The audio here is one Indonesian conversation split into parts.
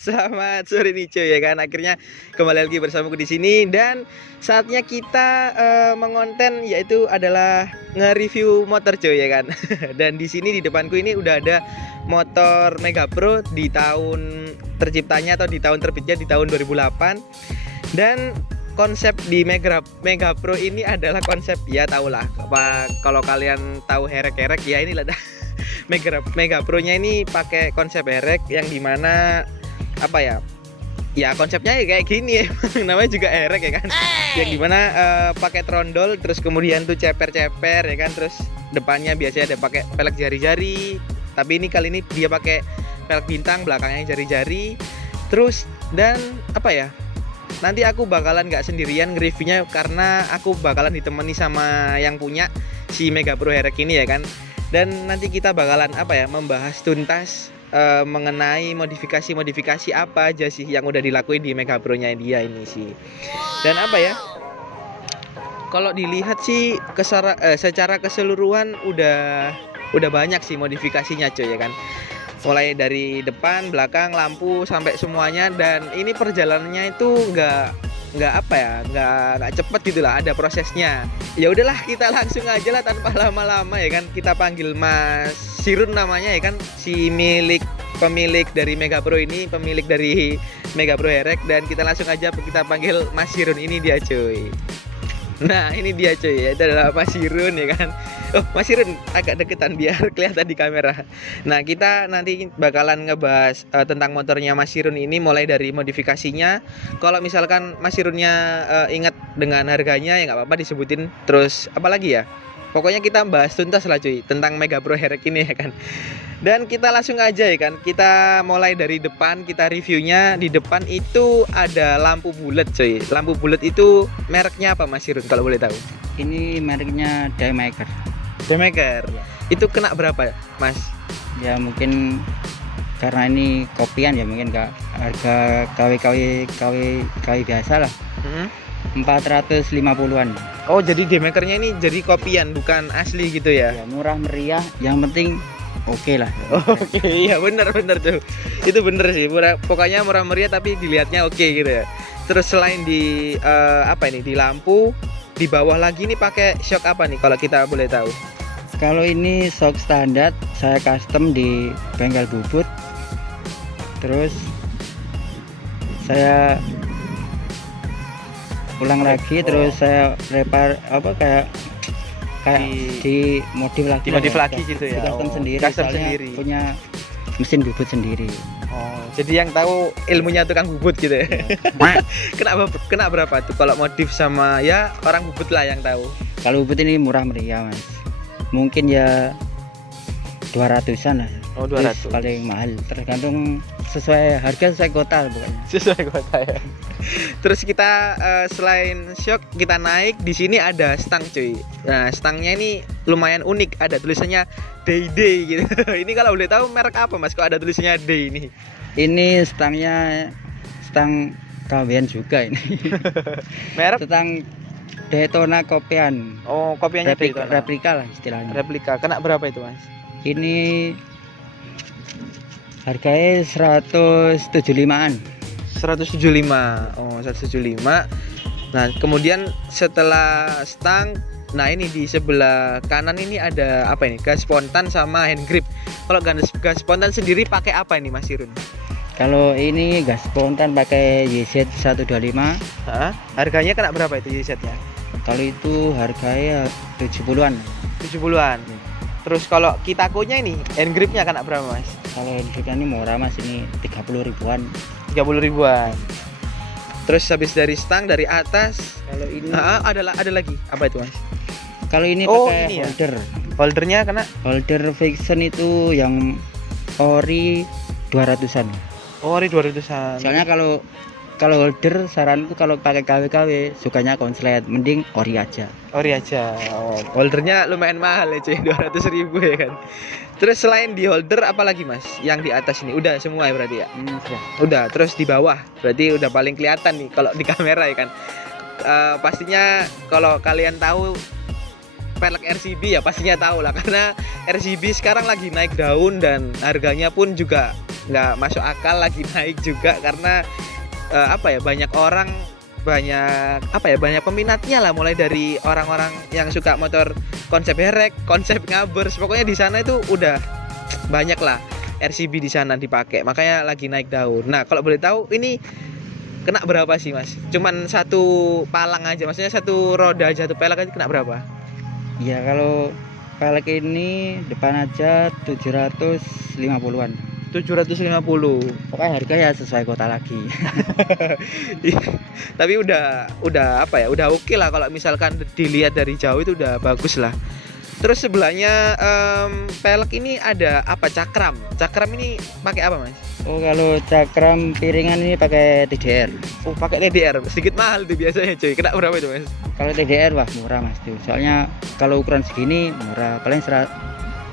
Selamat sore nih cuy ya kan. Akhirnya kembali lagi bersamaku di sini dan saatnya kita mengonten yaitu adalah nge-review motor cuy ya kan. Dan di sini di depanku ini udah ada motor Mega Pro di tahun terciptanya atau di tahun terbitnya di tahun 2008. Dan konsep di Mega Pro ini adalah konsep ya tahulah apa kalau kalian tahu herek-herek ya inilah Mega Pro-nya ini pakai konsep herek yang dimana apa ya? Ya konsepnya ya kayak gini ya. Namanya juga herek ya kan. Yang dimana pakai trondol terus kemudian tuh ceper-ceper ya kan, terus depannya biasanya ada pakai pelek jari-jari. Tapi ini kali ini dia pakai pelek bintang, belakangnya jari-jari. Terus dan apa ya? Nanti aku bakalan nggak sendirian nge-reviewnya karena aku bakalan ditemani sama yang punya si Mega Pro herek ini ya kan. Dan nanti kita bakalan apa ya, membahas tuntas mengenai modifikasi apa aja sih yang udah dilakuin di Mega Pro-nya dia ini sih. Dan apa ya, kalau dilihat sih secara keseluruhan udah banyak sih modifikasinya cuy ya kan. Mulai dari depan, belakang, lampu sampai semuanya. Dan ini perjalanannya itu nggak apa ya, nggak cepet gitulah, ada prosesnya. Ya udahlah kita langsung aja lah tanpa lama-lama ya kan, kita panggil Mas Sirun namanya ya kan, si pemilik dari Mega Pro ini, pemilik dari Mega Pro herek. Dan kita langsung aja kita panggil Mas Sirun, ini dia cuy. Nah ini dia cuy ya, itu adalah Mas Sirun ya kan. Oh Mas Sirun agak deketan biar kelihatan di kamera. Nah kita nanti bakalan ngebahas tentang motornya Mas Sirun ini, mulai dari modifikasinya. Kalau misalkan Mas Sirunnya ingat dengan harganya ya nggak apa-apa disebutin. Terus apa lagi ya, pokoknya kita bahas tuntas lah cuy tentang Mega Pro herek ini ya kan. Dan kita langsung aja ya kan, kita mulai dari depan, kita reviewnya. Di depan itu ada lampu bulat cuy. Lampu bulat itu mereknya apa Mas Sirun kalau boleh tahu? Ini mereknya Daymaker. Daymaker. Ya. Itu kena berapa Mas? Ya mungkin karena ini kopian ya, mungkin nggak harga KW biasa lah. 450-an. Oh jadi Daymakernya ini jadi kopian bukan asli gitu ya? Ya murah meriah, yang penting oke lah. Oke, iya benar tuh. Itu bener sih, pokoknya murah meriah tapi dilihatnya oke gitu ya. Terus selain di apa ini, di lampu, di bawah lagi ini pakai shock apa nih kalau kita boleh tahu? Kalau ini shock standar, saya custom di bengkel bubut. Terus saya ulang lagi, terus saya repar apa kayak di modif lagi gitu ya. Custom sendiri. Custom sendiri. Punya mesin bubut sendiri. Oh, jadi yang tahu ilmunya tukang bubut gitu ya. Kena berapa tuh kalau modif sama ya orang bubut lah yang tahu. Kalau bubut ini murah meriah Mas. Mungkin ya 200-an lah. Oh 200. Terus paling mahal, tergantung sesuai harga, sesuai kota pokoknya. Sesuai kota ya. Terus kita selain shock kita naik, di sini ada stang cuy. Nah stangnya ini lumayan unik, ada tulisannya Day gitu. Ini kalau boleh tahu merek apa Mas? Kok ada tulisannya Day ini? Ini stang KWN juga ini. Merek? Stang Daytona kopian. Oh kopiannya replika lah istilahnya. Replika. Kena berapa itu Mas? Ini harganya 175-an. 175. Oh 175. Nah kemudian setelah stang, nah ini di sebelah kanan ini ada apa ini, gas spontan sama hand grip. Kalau gas spontan sendiri pakai apa ini Mas Sirun? Kalau ini gas spontan pakai YZ 125. Harganya kena berapa itu YZ nya? Kalau itu harganya 70-an. 70-an. Terus kalau Kitakonya ini hand gripnya kena berapa Mas? Kalau hand gripnya ini murah Mas, ini 30 ribuan. 30 ribuan. Terus habis dari stang, dari atas kalau ini ada lagi apa itu Mas? Kalau ini pakai ini holder ya? Holdernya kena? Holder fiction itu yang ori 200-an. Ori 200-an. Soalnya kalau holder saranku kalau pakai KW sukanya konslet, mending ori aja. Ori aja. Oh, holdernya lumayan mahal ya cuy, 200.000 ya kan. Terus selain di holder apa lagi Mas? Yang di atas ini udah semua ya berarti ya? Udah. Terus di bawah berarti udah paling kelihatan nih kalau di kamera ya kan. Pastinya kalau kalian tahu pelek RCB ya pastinya tahu lah, karena RCB sekarang lagi naik daun dan harganya pun juga nggak masuk akal, lagi naik juga karena apa ya, banyak peminatnya lah, mulai dari orang-orang yang suka motor konsep herek, konsep ngabers, pokoknya di sana itu udah banyak lah RCB di sana dipakai, makanya lagi naik daun. Nah kalau boleh tahu ini kena berapa sih mas? Cuman satu palang aja, maksudnya satu roda aja, satu pelek aja kena berapa? Ya kalau pelek ini depan aja 750-an. 750. Pokoknya harga ya sesuai kota lagi. Tapi udah apa ya? Udah oke lah kalau misalkan dilihat dari jauh itu udah bagus lah. Terus sebelahnya pelek ini ada apa? Cakram. Cakram ini pakai apa mas? Oh kalau cakram piringan ini pakai TDR. Oh pakai TDR. Sedikit mahal tuh biasanya cuy. Kena berapa itu mas? Kalau TDR wah murah mas tuh. Soalnya kalau ukuran segini murah. Paling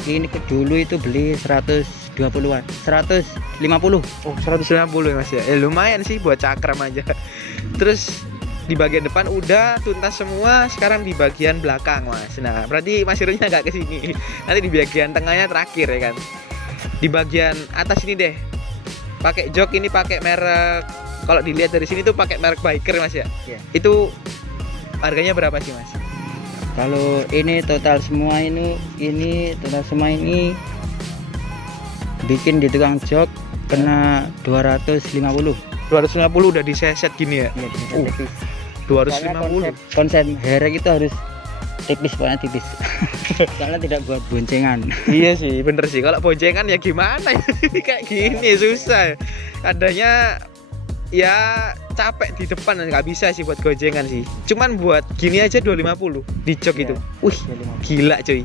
ini dulu itu beli 120-an, 150. Oh 150 ya mas ya. Lumayan sih buat cakram aja. Terus di bagian depan udah tuntas semua, sekarang di bagian belakang mas. Nah berarti Mas Irunya nggak kesini. Nanti di bagian tengahnya terakhir ya kan. Di bagian atas ini deh, pakai jok ini pakai merek. Kalau dilihat dari sini tuh pakai merek Biker mas ya. Yeah. Itu harganya berapa sih mas? Kalau ini total semua ini total semua ini bikin di tukang jok kena 250. 250 udah diseset gini ya. Iya, tipis. 250. Konsep herek itu harus tipis, pokoknya tipis. Soalnya tidak buat boncengan. Iya sih, bener sih. Kalau boncengan ya gimana ya? Kayak gini susah. Adanya ya capek di depan, nggak bisa sih buat gojengan sih. Cuman buat gini aja 250 di jok Ya, itu. Wih, gila cuy.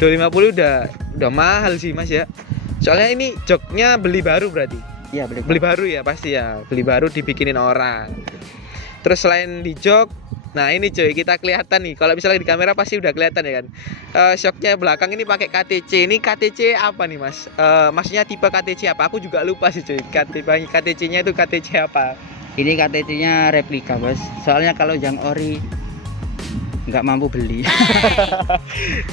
250 udah mahal sih mas ya. Soalnya ini joknya beli baru berarti. Iya, Beli baru ya pasti ya. Beli baru dibikinin orang. Terus selain di jok, nah ini cuy kita kelihatan nih. Kalau misalnya di kamera pasti udah kelihatan ya kan. Shocknya belakang ini pakai KTC. Ini KTC apa nih mas? Maksudnya tipe KTC apa? Aku juga lupa sih cuy. KTC-nya itu KTC apa? Ini KTC-nya replika bos. Soalnya kalau yang ori nggak mampu beli.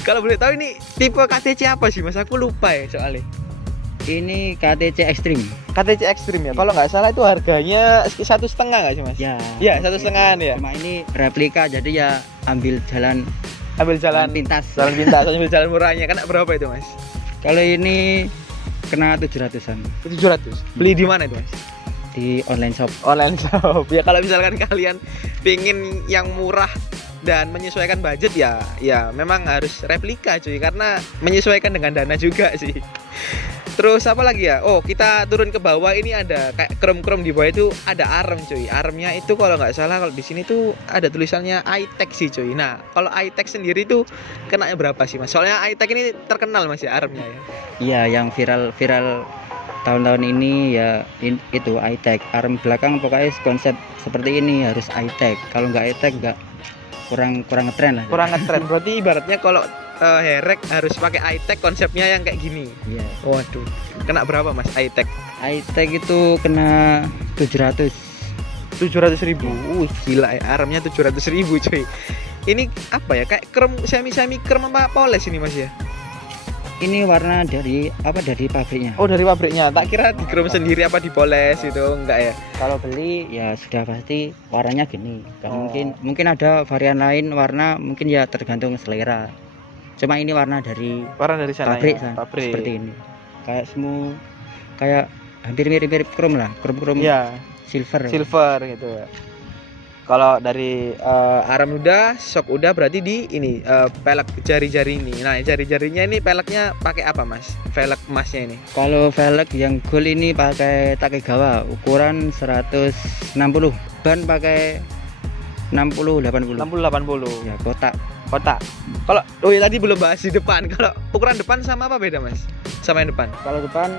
Kalau boleh tahu ini tipe KTC apa sih mas? Aku lupa ya soalnya. Ini KTC Extreme. KTC Extreme ya. Kalau nggak salah itu harganya 1,5 nggak sih mas? Ya. Ya 1,5 ya. Cuma ini replika jadi ya ambil jalan pintas. Jalan pintas, ambil jalan murahnya. Kena berapa itu mas? Kalau ini kena 700-an. 700. Beli di mana itu mas? Di online shop. Online shop. Ya kalau misalkan kalian pingin yang murah dan menyesuaikan budget ya memang harus replika cuy, karena menyesuaikan dengan dana juga sih. Terus apa lagi ya? Oh kita turun ke bawah, ini ada kayak krom-krom di bawah itu ada arm cuy. Armnya itu kalau nggak salah kalau di sini tuh ada tulisannya iTech sih cuy. Nah kalau iTech sendiri tuh kenanya berapa sih mas? Soalnya iTech ini terkenal mas ya armnya ya. Iya yang viral tahun-tahun ini ya itu iTech. Arm belakang pokoknya konsep seperti ini harus iTech. Kalau nggak iTech nggak kurang ngetren lah. Kurang ngetren. Berarti ibaratnya kalau herek harus pakai iTech konsepnya yang kayak gini. Iya. Waduh. Kena berapa mas iTech? iTech itu kena 700. 700.000. Gila ya, armnya 700.000 cuy. Ini apa ya? Kayak krem semi krem apa poles ini mas ya? Ini warna dari pabriknya. Oh dari pabriknya. Tak kira di krem sendiri apa dipoles itu, enggak ya? Kalau beli ya sudah pasti warnanya gini. Mungkin ada varian lain warna, mungkin ya tergantung selera. Cuma ini warna dari sana pabrik, ya? Pabrik seperti ini. Kayak hampir mirip krom lah, krom ya, silver gitu ya. Kalau dari arm udah, shock udah, berarti di ini pelek jari-jari ini. Nah jari-jarinya ini peleknya pakai apa mas? Velg emasnya ini? Kalau velg yang gold ini pakai Takegawa, ukuran 160. Ban pakai 60-80. Ya kotak. Kalau tadi belum bahas di depan. Kalau ukuran depan sama apa beda mas? Sama yang depan? Kalau depan,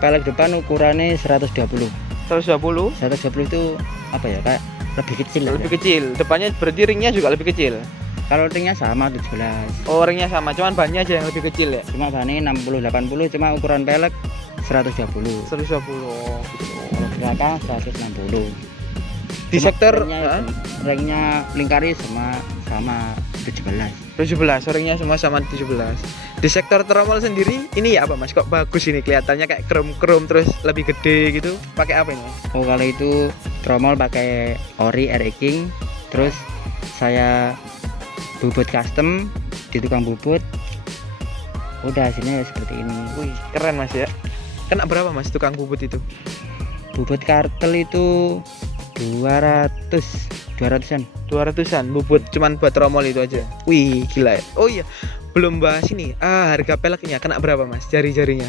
pelek depan ukurannya 120. 120 itu apa ya, kayak lebih kecil. Lebih kecil. Depannya berarti ringnya juga lebih kecil. Kalau ringnya sama 17. Oh ringnya sama, cuman bannya aja yang lebih kecil ya. Cuma bannya 60-80, cuma ukuran pelek 120. Oh gitu. Kalau belakang 160. Di sektor ringnya lingkari sama sama 17. 17, orangnya semua sama 17. Di sektor tromol sendiri ini ya apa Mas? Kok bagus ini kelihatannya kayak krom-krom terus lebih gede gitu. Pakai apa ini? Oh, kalau itu tromol pakai ori RE King, terus saya bubut custom di tukang bubut. Udah hasilnya ya seperti ini. Wih, keren Mas ya. Kena berapa Mas tukang bubut itu? Bubut kartel itu 200-an. 200-an bubut cuman buat tromol itu aja. Wih, gila ya. Oh iya, belum bahas ini. Harga peleknya kena berapa Mas? Jari-jarinya.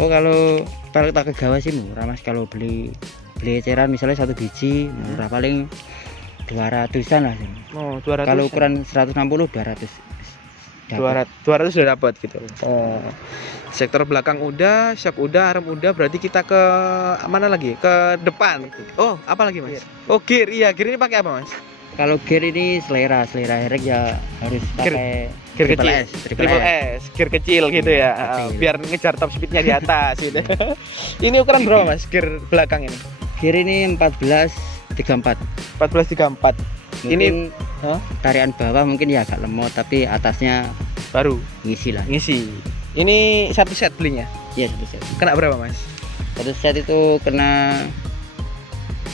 Oh, kalau pelek tak kegawa sih murah Mas. Kalau beli eceran misalnya 1 biji murah, paling 200-an lah sih. Oh, 200. Kalau ukuran 160 200. 200 sudah dapat gitu. Oh. Sektor belakang udah, shock udah, arm udah, berarti kita ke mana lagi? Ke depan. Oh, apa lagi Mas? Oh, gear. Iya, gear ini pakai apa Mas? Kalau gear ini selera herek ya harus pakai Gear kecil. triple S. Gear kecil gitu ya. Kecil. Biar ngejar top speednya di atas gitu. Ini ukuran berapa Mas gear belakang ini? Gear ini 1434. 1434. Ini tarian bawah mungkin ya agak lemot, tapi atasnya baru ngisi lah. ngisi. Ini satu set belinya. Iya, satu set. Kena berapa Mas? Satu set itu kena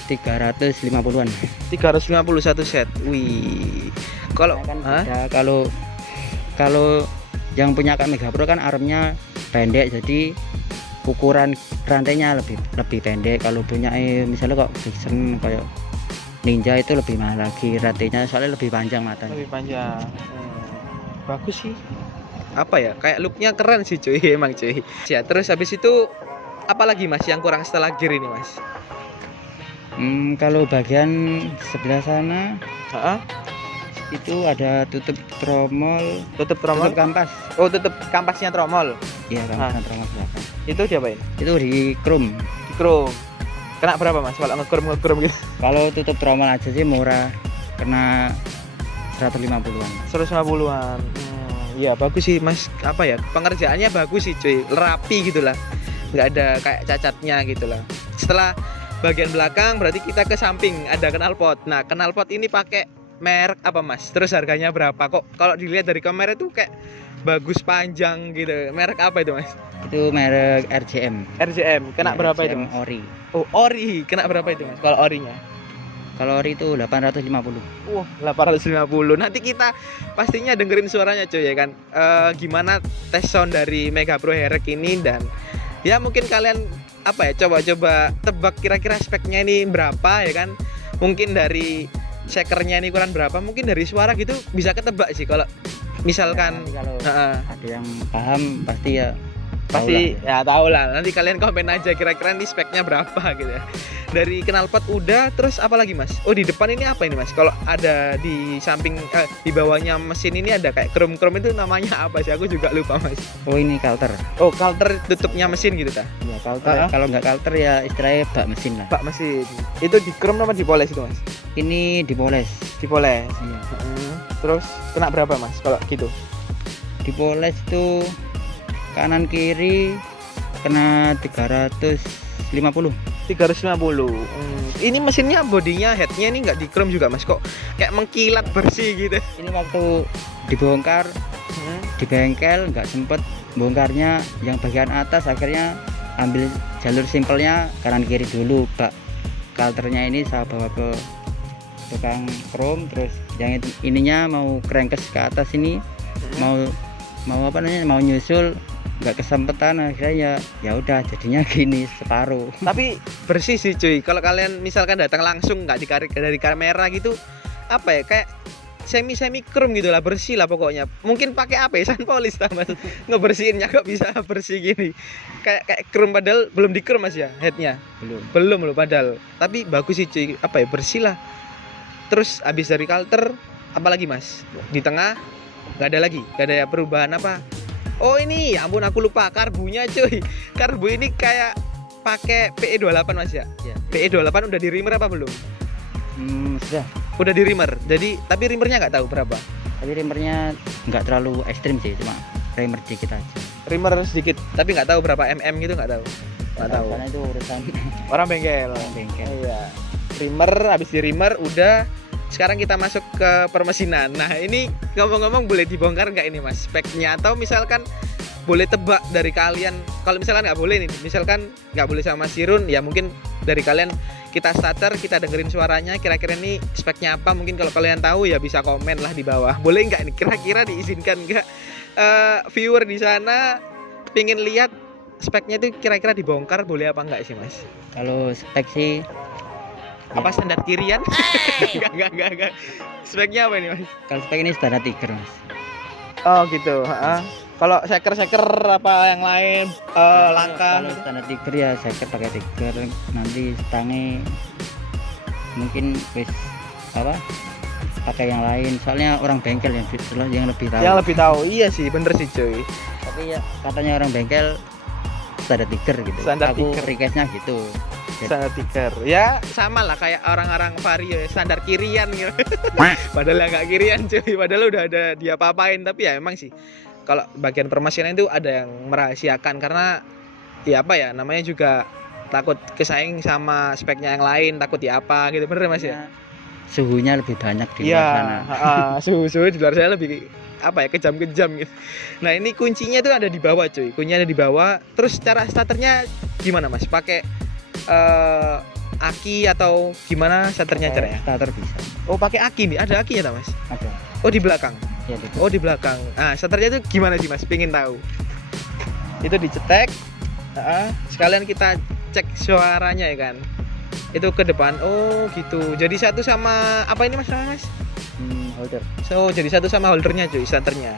350-an. 350 satu set. Wih. Kalau Kan beda, kalau yang punya Kak Mega Pro kan armnya pendek, jadi ukuran rantainya lebih pendek. Kalau punya misalnya kok Vixen kayak Ninja itu lebih mahal lagi rantainya, soalnya lebih panjang matanya. lebih panjang. Bagus sih. Apa ya? Kayak looknya keren sih cuy, emang cuy. Ya, terus habis itu apa lagi Mas yang kurang setelah gear ini Mas? Kalau bagian sebelah sana itu ada tutup tromol, Tutup tromol. tutup kampas. Oh, tutup kampasnya tromol. Iya, kampasan tromol belakang. Itu diapain? Itu di chrome. Di chrome. Kena berapa Mas kalau nge-chrome gitu? Kalau tutup tromol aja sih murah, kena 150-an. 150-an. Iya, bagus sih Mas. Apa ya? Pengerjaannya bagus sih cuy. Rapi gitu lah. Nggak ada kayak cacatnya gitu lah. Setelah bagian belakang berarti kita ke samping ada knalpot. Nah, knalpot ini pakai merek apa Mas? Terus harganya berapa? Kok kalau dilihat dari kamera itu kayak bagus panjang gitu. Merek apa itu Mas? Itu merek RJM. RJM. Kena Ya, berapa itu RJM Mas? ori. Oh, ori. Kena berapa itu Mas? Kalau orinya? Kalau ori itu 850. Wah, 850. Nanti kita pastinya dengerin suaranya cuy ya kan. Gimana tes sound dari Mega Pro Herek ini, dan ya mungkin kalian apa ya, coba-coba tebak kira-kira speknya ini berapa ya kan. Mungkin dari shakernya ini ukuran berapa, mungkin dari suara gitu bisa ketebak sih kalau misalkan Ya, kalau ada yang paham pasti ya pasti ya tahu lah. Nanti kalian komen aja kira-kira nih speknya berapa gitu ya. Dari knalpot udah, terus apa lagi Mas? Oh, di depan ini apa ini Mas? Kalau ada di samping di bawahnya mesin ini ada kayak krom-krom, itu namanya apa sih? Aku juga lupa Mas. Oh, ini kalter. Oh, kalter tutupnya mesin gitu ta? Ya, kalter. Kalau nggak kalter ya istilahnya bak mesin lah. Bak mesin. Itu di krom apa dipoles itu Mas? Ini dipoles. Dipoles. Iya. Terus kena berapa Mas kalau gitu? Dipoles itu kanan kiri kena 350. 350. Ini mesinnya, bodinya, headnya ini nggak di chrome juga Mas, kok kayak mengkilat bersih gitu. Ini waktu dibongkar di bengkel nggak sempet bongkarnya yang bagian atas, akhirnya ambil jalur simpelnya kanan kiri dulu. Bak kalternya ini saya bawa ke tukang chrome, terus yang ininya mau crankcase ke atas ini mau apa namanya, mau nyusul nggak kesempetan, akhirnya ya udah jadinya gini separuh. Tapi bersih sih cuy. Kalau kalian misalkan datang langsung nggak dari kamera gitu, apa ya, kayak semi chrome gitu lah, bersih lah pokoknya. Mungkin pakai apa ya, sun polish lah Mas, ngebersihinnya kok bisa bersih gini, kayak chrome, padahal belum di chrome Mas ya headnya. Belum loh padahal. Tapi bagus sih cuy, apa ya, bersih lah. Terus habis dari kalter apalagi Mas? Di tengah nggak ada lagi, nggak ada perubahan apa? Oh ini, ya ampun aku lupa, karbunya cuy. Karbu ini kayak pakai PE28 Mas ya? Ya. PE28 udah di rimmer apa belum? Sudah. Udah di rimmer. Jadi tapi rimmernya nggak tahu berapa. Tapi rimmernya nggak terlalu ekstrim sih, cuma rimmer dikit aja. Rimmer sedikit, tapi nggak tahu berapa gitu, nggak tahu. Nggak tahu. Karena itu urusan Orang bengkel. bengkel. Iya. Rimmer, habis di rimmer udah sekarang kita masuk ke permesinan. Nah ini ngomong-ngomong boleh dibongkar nggak ini mas speknya, atau misalkan boleh tebak dari kalian. Kalau misalkan nggak boleh nih, misalkan nggak boleh sama Mas Sirun, ya mungkin dari kalian kita starter, kita dengerin suaranya, kira-kira ini speknya apa. Mungkin kalau kalian tahu ya bisa komen lah di bawah. Boleh nggak nih, kira-kira diizinkan nggak viewer di sana pengen lihat speknya itu kira-kira dibongkar, boleh apa enggak sih mas? Kalau spek sih Apa standar kirian? Enggak. Speknya apa ini mas? kalau spek ini standar tiger mas. Oh gitu. Kalau seker apa yang lain langka? Kalau standar tiger ya saya pakai tiger, nanti stangnya mungkin wis apa pakai yang lain, soalnya orang bengkel yang lebih tahu. Yang lebih tahu, iya sih, bener sih cuy. Tapi ya katanya orang bengkel standar tiger gitu. Standar Aku tiger. requestnya gitu. Standar tiger. Ya sama lah kayak orang-orang vario ya, standar kirian gitu. Padahal nggak kirian cuy, padahal udah ada dia apa-apain. Tapi ya emang sih kalau bagian permesinan itu ada yang merahasiakan, karena ya apa ya namanya juga takut kesaing sama speknya yang lain, takut ya apa gitu, bener mas ya? Suhunya lebih banyak di luar Iya, sana. suhu di luar sana lebih apa ya, kejam-kejam gitu. Nah ini kuncinya itu ada di bawah cuy, kuncinya ada di bawah. Terus cara starternya gimana mas? Pakai aki atau gimana starternya caranya? Starter bisa. Oh pakai aki nih, ada akinya tak mas? Ada. Oh di belakang. Ya, gitu. Oh di belakang. Nah starternya itu gimana sih mas? Pengen tahu. Itu dicetek. Sekalian kita cek suaranya ya kan. Itu ke depan. Oh gitu. Jadi satu sama apa ini mas? Holder. So jadi satu sama holdernya cuy, starternya.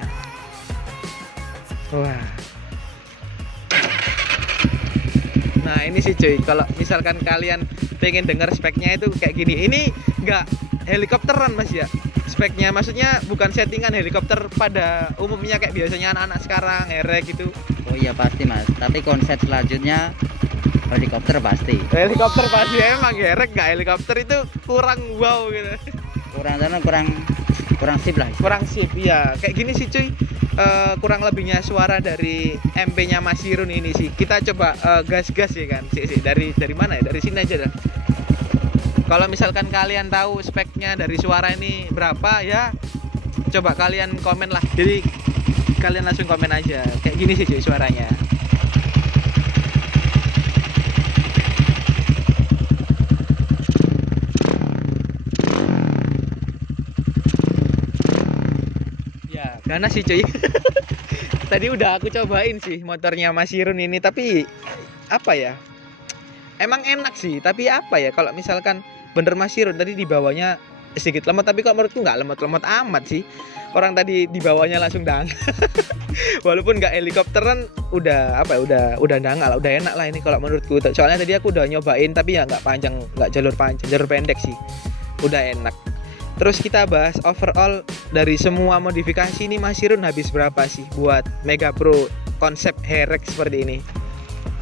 Wah. Nah ini sih cuy, kalau misalkan kalian pengen dengar speknya itu kayak gini. Ini nggak helikopteran mas ya. Speknya maksudnya bukan settingan helikopter pada umumnya kayak biasanya anak-anak sekarang herek gitu. Oh iya pasti mas. Tapi konsep selanjutnya helikopter pasti. Helikopter pasti emang herek, nggak helikopter itu kurang wow gitu. Kurang sip lah. Kurang sip ya. Kayak gini sih cuy. Kurang lebihnya suara dari MP-nya Mas Sirun ini sih. Kita coba gas-gas ya kan. Dari mana ya? Dari sini aja dah. Kalau misalkan kalian tahu speknya dari suara ini berapa ya, coba kalian komen lah. Jadi kalian langsung komen aja. Kayak gini sih cuy suaranya. Ya, ganas sih cuy. Tadi udah aku cobain sih motornya Mas Sirun ini, tapi apa ya? Emang enak sih, tapi apa ya kalau misalkan bener Mas Sirun tadi di bawahnya sedikit lemot, tapi kalau menurutku nggak lemot-lemot amat sih. Orang tadi di bawahnya langsung dang. Walaupun nggak helikopteran udah apa ya, udah dangal, udah enak lah ini kalau menurutku. Soalnya tadi aku udah nyobain tapi ya nggak panjang, nggak jalur panjang, jalur pendek sih. Udah enak. Terus kita bahas overall dari semua modifikasi ini Mas Sirun habis berapa sih buat Mega Pro konsep herek seperti ini?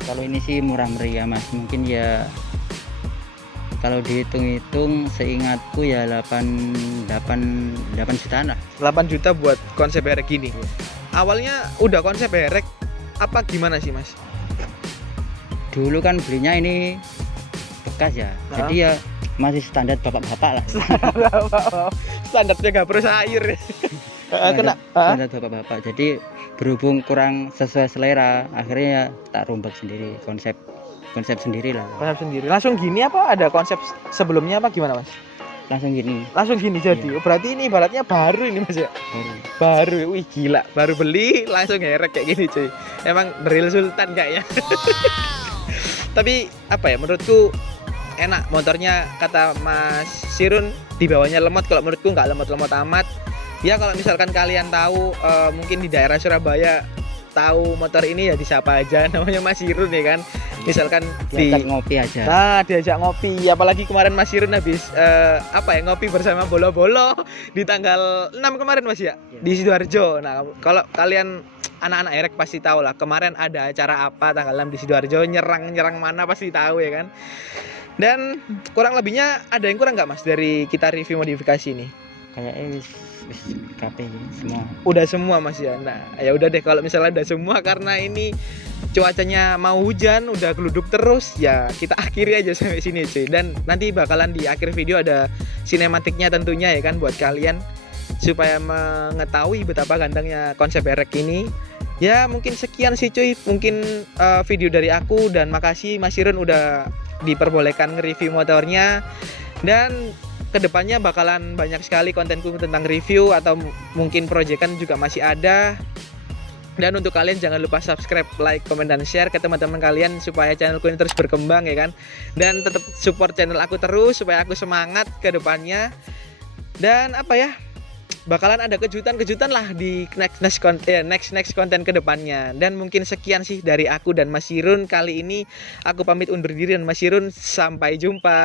Kalau ini sih murah meriah mas. Mungkin ya kalau dihitung-hitung seingatku ya 8 jutaan lah. 8 juta buat konsep herek gini. Awalnya udah konsep herek apa gimana sih mas? Dulu kan belinya ini bekas ya. Jadi ya masih standar bapak-bapak lah. Standar Mega Pro air. Standar bapak-bapak. Jadi berhubung kurang sesuai selera, akhirnya ya tak rombak sendiri, konsep sendiri lah. Konsep sendiri. Langsung gini apa ada konsep sebelumnya apa gimana mas? Langsung gini. Langsung gini jadi. Iya. Oh, berarti ini ibaratnya baru ini mas ya? Baru. Wih gila. Baru beli langsung herek kayak gini cuy. Emang real sultan kayaknya. Tapi apa ya menurutku enak motornya, kata Mas Sirun di bawahnya lemot. Kalau menurutku nggak lemot-lemot amat. Ya kalau misalkan kalian tahu mungkin di daerah Surabaya tahu motor ini ya disapa aja namanya Mas Sirun ya kan. Misalkan diajak ngopi aja. Nah, diajak ngopi. Apalagi kemarin Mas Sirun habis ngopi bersama Bolo-Bolo di tanggal 6 kemarin Mas ya, di Sidoarjo. Nah, kalau kalian anak-anak erek pasti tahu lah kemarin ada acara apa tanggal 6 di Sidoarjo, nyerang mana pasti tahu ya kan. Dan kurang lebihnya ada yang kurang nggak mas dari kita review modifikasi ini? kayaknya wis kabeh semua. Udah semua Mas ya. Nah, ya udah deh kalau misalnya udah semua karena ini cuacanya mau hujan, udah geluduk terus, ya kita akhiri aja sampai sini cuy. Dan nanti bakalan di akhir video ada sinematiknya tentunya ya kan buat kalian supaya mengetahui betapa gantengnya konsep erek ini. Ya mungkin sekian sih cuy, mungkin video dari aku, dan makasih Mas Irun udah diperbolehkan nge-review motornya. Dan kedepannya bakalan banyak sekali kontenku tentang review atau mungkin proyekan juga masih ada. Dan untuk kalian jangan lupa subscribe, like, komen, dan share ke teman-teman kalian supaya channelku ini terus berkembang ya kan. Dan tetap support channel aku terus supaya aku semangat ke depannya. Dan apa ya, bakalan ada kejutan-kejutan lah di next konten ke depannya. Dan mungkin sekian sih dari aku dan Mas Irun. Kali ini aku pamit undur diri dan Mas Irun, sampai jumpa.